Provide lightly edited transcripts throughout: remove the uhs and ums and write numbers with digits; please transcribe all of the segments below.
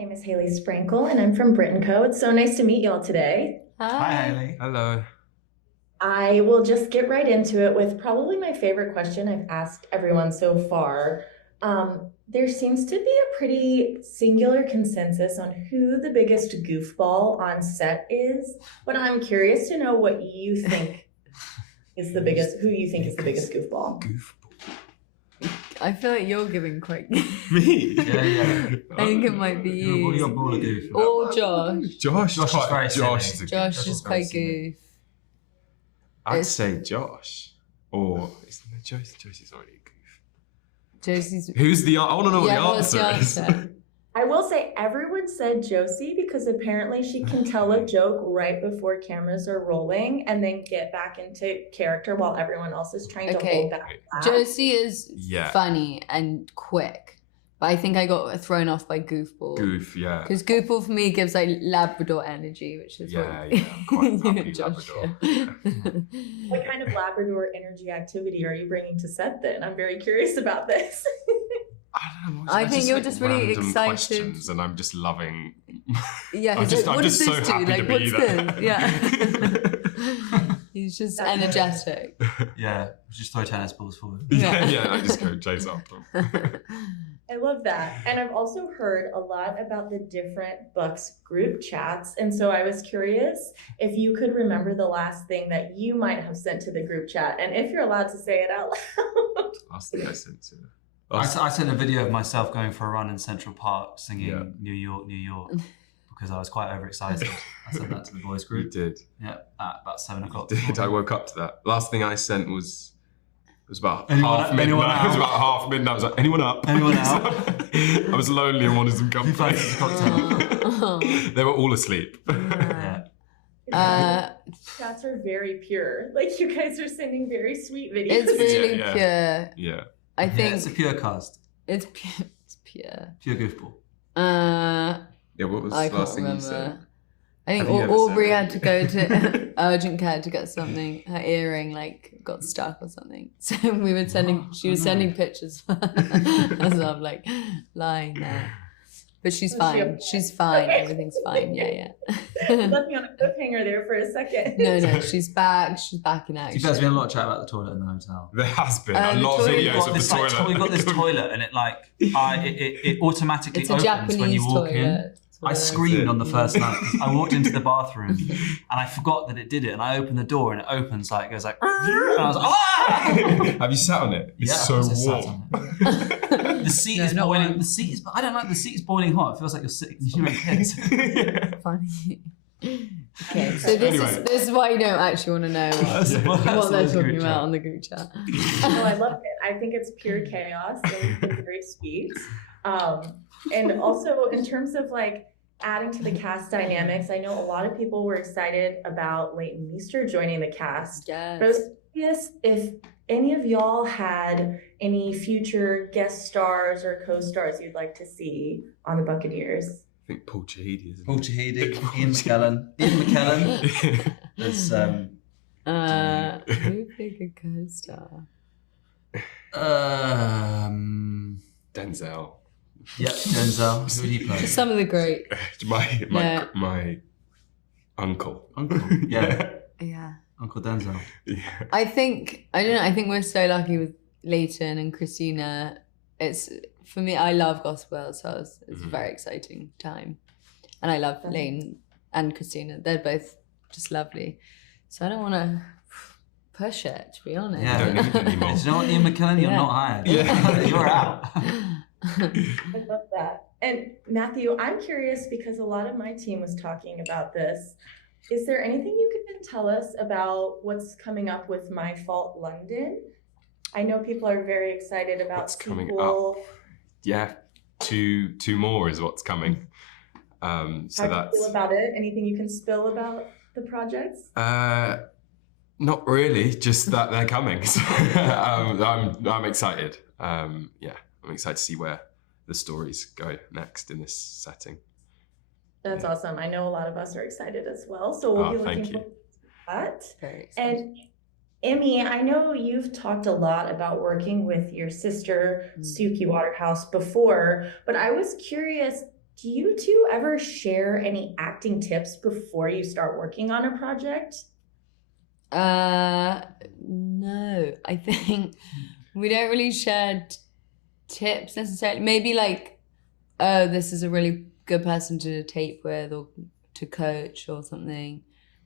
name is Haley Sprankle, and I'm from Brit+Co. It's so nice to meet y'all today. Hi, Haley. Hello. I will just get right into it with probably my favorite question I've asked everyone so far. There seems to be a pretty singular consensus on who the biggest goofball on set is, but I'm curious to know what you think is the biggest, who you think is the biggest goofball. I feel like you're giving quite. Me? Yeah. I think it might be you. You're ball of goof. Or Josh. Josh is very Josh silly. Josh is quite goof. I'd say Josh. Or Josie's already a goof. Josie's. Who's the? I want to know what's what the answer is. I will say everyone said Josie because apparently she can tell a joke right before cameras are rolling and then get back into character while everyone else is trying to hold that back. Josie is Yeah. funny and quick, but I think I got thrown off by Goofball. Goof, yeah. Because Goofball for me gives like Labrador energy, which is Yeah, what I'm quite happy Josh Labrador. What kind of Labrador energy activity are you bringing to set then? I'm very curious about this. I don't know. I think you're just really random excited. questions and I'm just loving. Yeah, I'm he's just, like, I'm what just does so this do? happy Like, to be what's there. this? Yeah. He's just energetic. Yeah, just throw tennis balls forward. Yeah, I just go chase after them. I love that. And I've also heard a lot about the different Bucks group chats. And so I was curious if you could remember the last thing that you might have sent to the group chat. And if you're allowed to say it out loud. Last thing I sent to. I sent a video of myself going for a run in Central Park singing Yeah. New York, New York, because I was quite overexcited. I sent that to the boys You group. did. Yeah, at about 7 o'clock. Did. I woke up to that. Last thing I sent was about Anyone half up? midnight. Anyone It was out? about half midnight. I was like, anyone up? Anyone out? I was lonely and wanted some company. fancies a cocktail? They were all asleep. Yeah. Chats are very pure. Like you guys are sending very sweet videos. It's really Yeah. pure. Yeah. I Yeah, think it's a pure cast. it's pure. It's pure. Pure goofball. Yeah, what was I the can't last thing you said? remember. I think Have you ever Aubrey said had to go to urgent care to get something. Her earring like got stuck or something. So we were sending. She was sending pictures as I'm like lying there. But she's Was she fine. okay? She's fine. Okay. Everything's fine. Yeah. Left me on a cliffhanger there for a second. No, she's back. She's back in To be action. fair, we had a lot of chat about the toilet in the hotel. There has been The a lot of toilet- videos of the This, like, toilet. we've got this toilet and it automatically It's a opens Japanese when you walk toilet. in. That's what I it is. screamed on the first night. I walked into the bathroom and I forgot that it did it. And I opened the door and it opens like, it goes like, and I was like, ah! Have you sat on it? It's Yeah, so I was sat warm. on it. The seat No, is not boiling. once. The seat is. I don't like the seat is boiling hot. It feels like you're sitting. You're in kids. Funny. Okay, so this is why you don't actually want to know what they're talking about on the group chat. Oh, I love it. I think it's pure chaos and it's very sweet. And also in terms of like adding to the cast dynamics, I know a lot of people were excited about Leighton Meester joining the cast. But I was curious if any of y'all had any future guest stars or co-stars you'd like to see on the Buccaneers. I think Paul Chahidi is. Paul Chahidi, Ian McKellen. There's Who would be a good co-star? Denzel. Yep, Denzel. Who would he play? Some of the great. My uncle. Uncle. Yeah. Yeah. Uncle Denzel. Yeah. I don't know, I think we're so lucky with Leighton and Christina. It's, for me, I love Gospel, so it's a very exciting time. And I love Leighton and Christina. They're both just lovely. So I don't want to push it, to be honest. Yeah. You don't need any more. Do you know what, Ian McKellen? You're Yeah. not hired. Yeah. You're out. I love that. And Matthew, I'm curious because a lot of my team was talking about this. Is there anything you can tell us about what's coming up with My Fault London? I know people are very excited about What's coming sequel. Yeah, two more is what's coming. So How do you that's feel about it? Anything you can spill about the projects? not really, just that they're coming. So, I'm excited. I'm excited to see where the stories go next in this setting. That's awesome. I know a lot of us are excited as well. So we'll be looking thank you. forward to that. Very exciting. And Emmy, I know you've talked a lot about working with your sister, Suki Waterhouse, before, but I was curious, do you two ever share any acting tips before you start working on a project? No, I think we don't really share tips necessarily. Maybe like, oh, this is a really good person to tape with or to coach or something.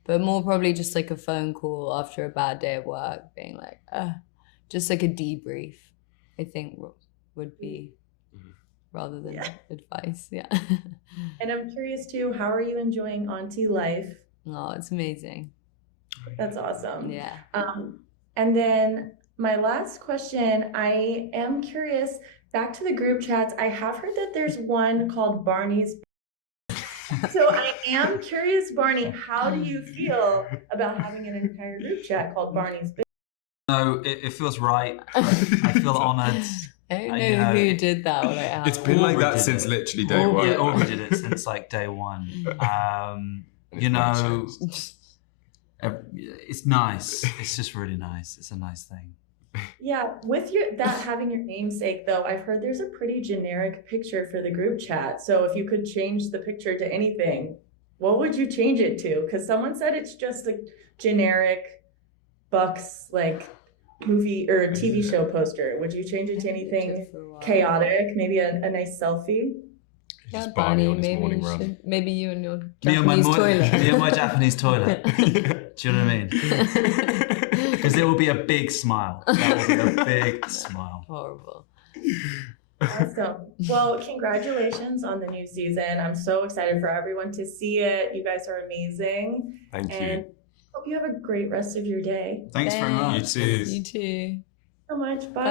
But more probably just like a phone call after a bad day of work, being like, just like a debrief, I think would be rather than advice. Yeah. And I'm curious too, how are you enjoying auntie life? Oh, it's amazing. That's awesome. Yeah. And then my last question, I am curious, back to the group chats, I have heard that there's one called Barney's. So I am curious, Barney, how do you feel about having an entire group chat called Barney's? No, it feels right. I feel honoured. I don't know who did that. Or like how. It's been like that since literally day one. Yeah, Aubrey did it since like day one. You know, it's nice. It's just really nice. It's a nice thing. Yeah, with having your namesake though, I've heard there's a pretty generic picture for the group chat. So if you could change the picture to anything, what would you change it to? Because someone said it's just a generic Bucks like movie or TV show poster. Would you change it to anything chaotic? Maybe a nice selfie? Yeah, Barney Barney, on his morning run. maybe you and your Me on Japanese toilet. Me on my Japanese toilet. Do you know what I mean? Because it will be a big smile. That will be a big smile. Horrible. Awesome. Well, congratulations on the new season. I'm so excited for everyone to see it. You guys are amazing. Thank you. And hope you have a great rest of your day. Thanks very much. You too. You too. So much. Bye.